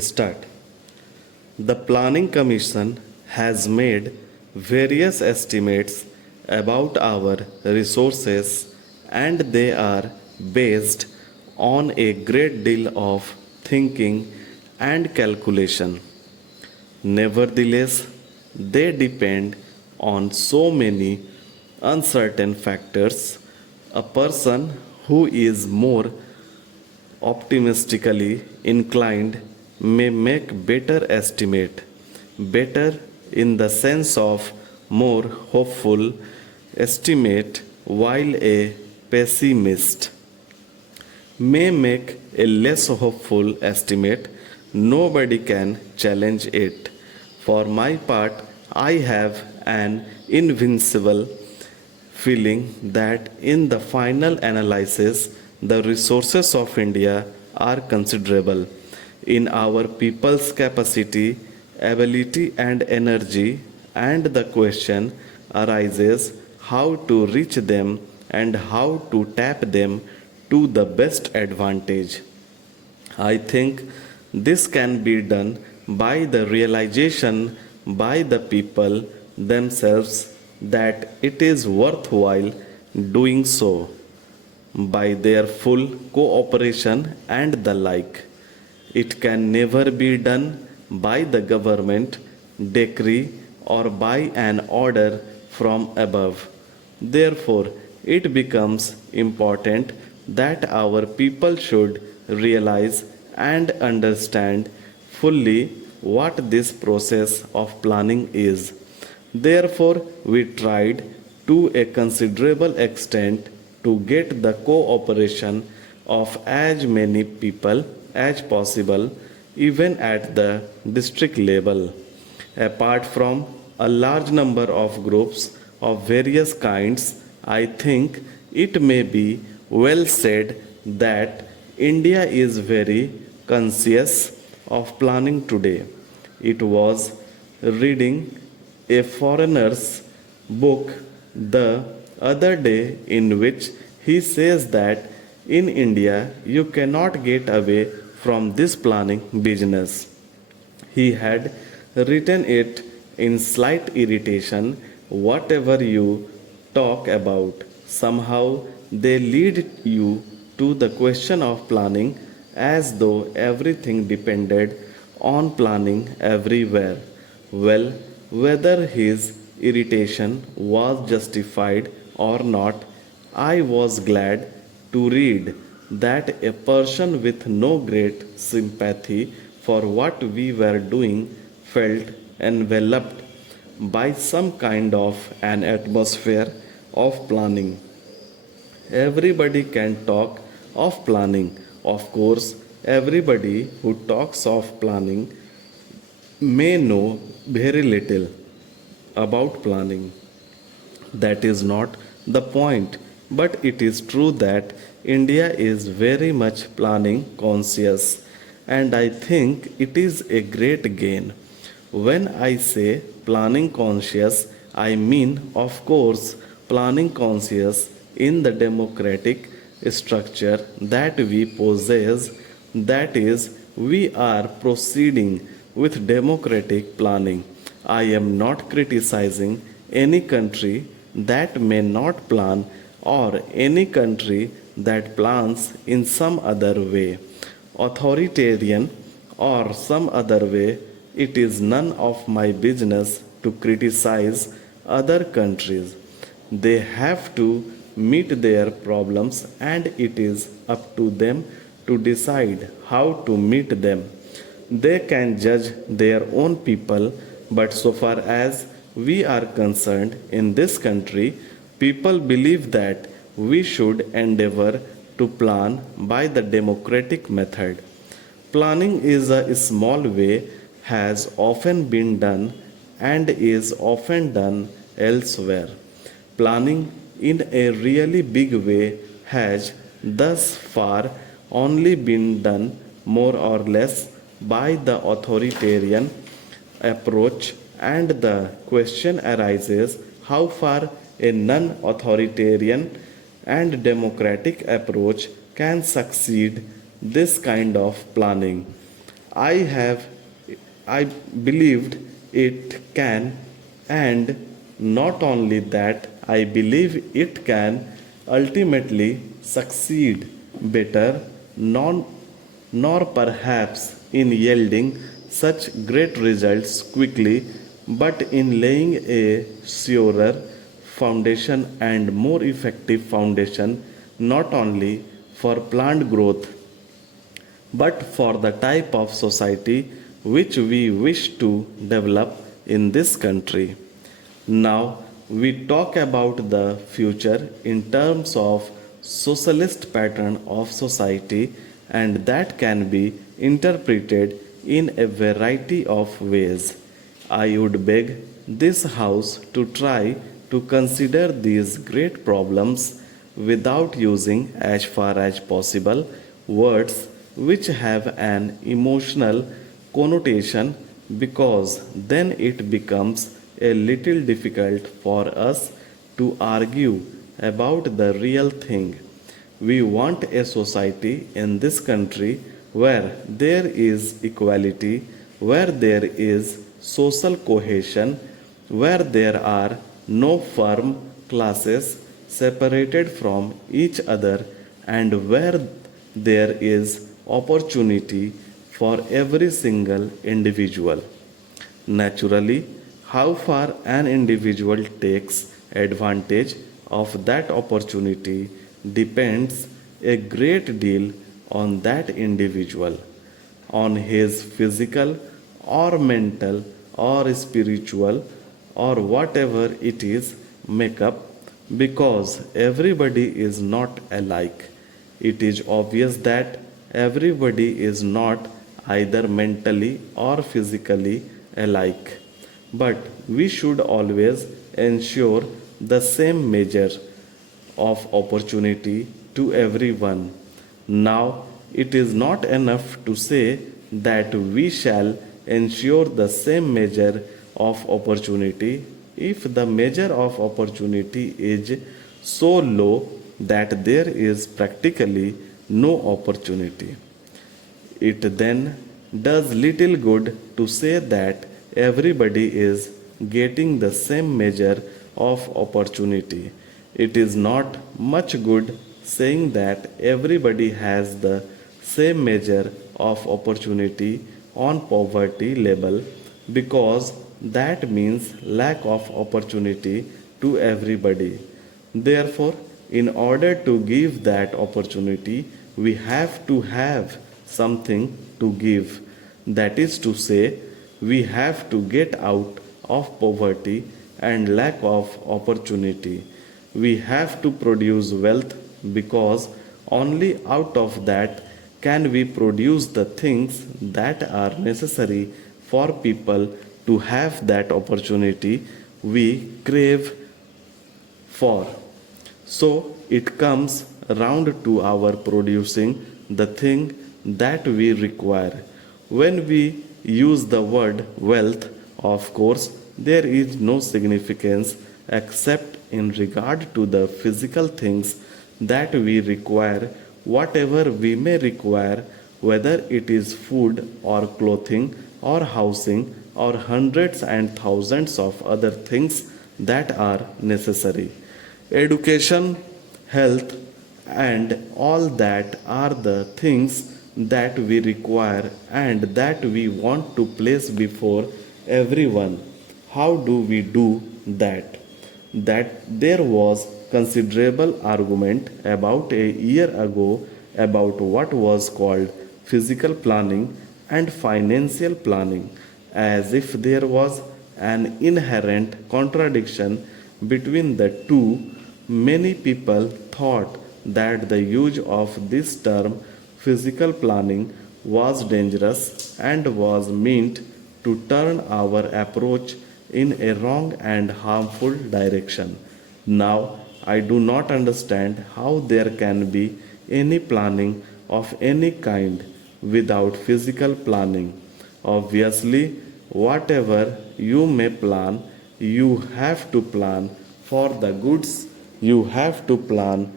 Start. The Planning Commission has made various estimates about our resources and they are based on a great deal of thinking and calculation. Nevertheless, they depend on so many uncertain factors. A person who is more optimistically inclined may make better estimate, better in the sense of more hopeful estimate, while a pessimist may make a less hopeful estimate. Nobody can challenge it. For my part, I have an invincible feeling that in the final analysis, the resources of India are considerable in our people's capacity, ability, and energy, and the question arises how to reach them and how to tap them to the best advantage. I think this can be done by the realization by the people themselves that it is worthwhile doing so, by their full cooperation and the like. It can never be done by the government decree or by an order from above. Therefore, it becomes important that our people should realize and understand fully what this process of planning is. Therefore, we tried to a considerable extent to get the cooperation of as many people as possible, even at the district level. Apart from a large number of groups of various kinds, I think it may be well said that India is very conscious of planning today. It was reading a foreigner's book the other day in which he says that in India you cannot get away from this planning business. He had written it in slight irritation. Whatever you talk about, somehow they lead you to the question of planning as though everything depended on planning everywhere. Well, whether his irritation was justified or not, I was glad to read that a person with no great sympathy for what we were doing felt enveloped by some kind of an atmosphere of planning. Everybody can talk of planning. Of course, everybody who talks of planning may know very little about planning. That is not the point, but it is true that India is very much planning conscious, and I think it is a great gain. When I say planning conscious, I mean, of course, planning conscious in the democratic structure that we possess, that is, we are proceeding with democratic planning. I am not criticizing any country that may not plan or any country that plans in some other way, authoritarian or some other way. It is none of my business to criticize other countries. They have to meet their problems and it is up to them to decide how to meet them. They can judge their own people, but so far as we are concerned in this country, people believe that we should endeavor to plan by the democratic method. Planning is a small way, has often been done, and is often done elsewhere. Planning in a really big way has thus far only been done more or less by the authoritarian approach, and the question arises how far a non authoritarian and democratic approach can succeed this kind of planning. I have I believed it can, and not only that, I believe it can ultimately succeed better, non, nor perhaps in yielding such great results quickly, but in laying a surer foundation and more effective foundation not only for plant growth but for the type of society which we wish to develop in this country. Now we talk about the future in terms of socialist pattern of society, and that can be interpreted in a variety of ways. I would beg this house to try to consider these great problems without using, as far as possible, words which have an emotional connotation, because then it becomes a little difficult for us to argue about the real thing. We want a society in this country where there is equality, where there is social cohesion, where there are no firm classes separated from each other, and where there is opportunity for every single individual. Naturally, how far an individual takes advantage of that opportunity depends a great deal on that individual, on his physical or mental or spiritual or whatever it is makeup, because everybody is not alike. It is obvious that everybody is not either mentally or physically alike. But we should always ensure the same measure of opportunity to everyone. Now, it is not enough to say that we shall ensure the same measure of opportunity if the measure of opportunity is so low that there is practically no opportunity. It then does little good to say that everybody is getting the same measure of opportunity. It is not much good saying that everybody has the same measure of opportunity on poverty level, because that means lack of opportunity to everybody. Therefore, in order to give that opportunity, we have to have something to give. That is to say, we have to get out of poverty and lack of opportunity. We have to produce wealth, because only out of that can we produce the things that are necessary for people to have that opportunity we crave for. So it comes round to our producing the thing that we require. When we use the word wealth, of course, there is no significance except in regard to the physical things that we require, whatever we may require, whether it is food or clothing or housing or hundreds and thousands of other things that are necessary. Education, health, and all that are the things that we require and that we want to place before everyone. How do we do that? That there was considerable argument about a year ago about what was called physical planning and financial planning, as if there was an inherent contradiction between the two. Many people thought that the use of this term physical planning was dangerous and was meant to turn our approach in a wrong and harmful direction. Now, I do not understand how there can be any planning of any kind without physical planning. Obviously, whatever you may plan, you have to plan for the goods, you have to plan